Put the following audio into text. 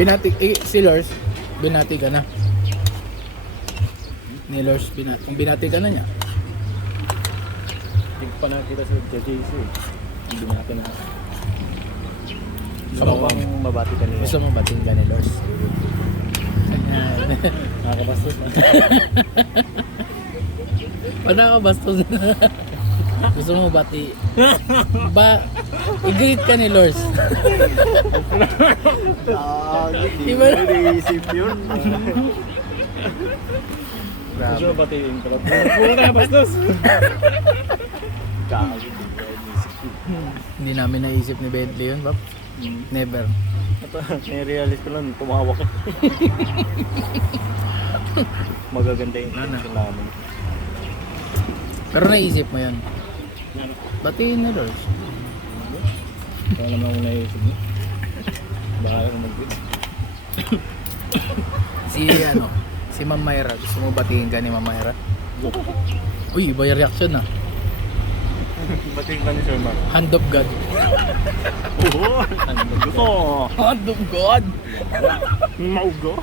Binati, si Lors, binati ka na. Ni Lors, kung binati ka na niya. Hindi ko pa nakita sa JJC. Hindi natin na. Gusto Oo. mo bang mabati ka nila? Gusto mo batiin ka ni Lors? Nakakabastos na. Ba't nakabastos na? Gusto mo bati? I-greet ka ni Lors. Hindi Iba na. mo naisip yun. Gusto mo batiin ka. Puro ka na bastos. Gago, hindi mo naisip yun. Hindi namin naisip ni Bentley yun, Bap. Never. Nai-realize ko lang, tumawa ka. Magaganda yung Ano? intention namin. Pero naisip mo yun. Batiin ni Lors. Ikaw naman ako naisip mo. Bahala ka mag-greet. Si Ma'am Myra. Gusto mo batiin ka ni Ma'am Myra? Uy, iba yung reaction na. Batiin ka ni Sir Mark. Hand of God. Oo. Gusto. Hand of God! Maugo.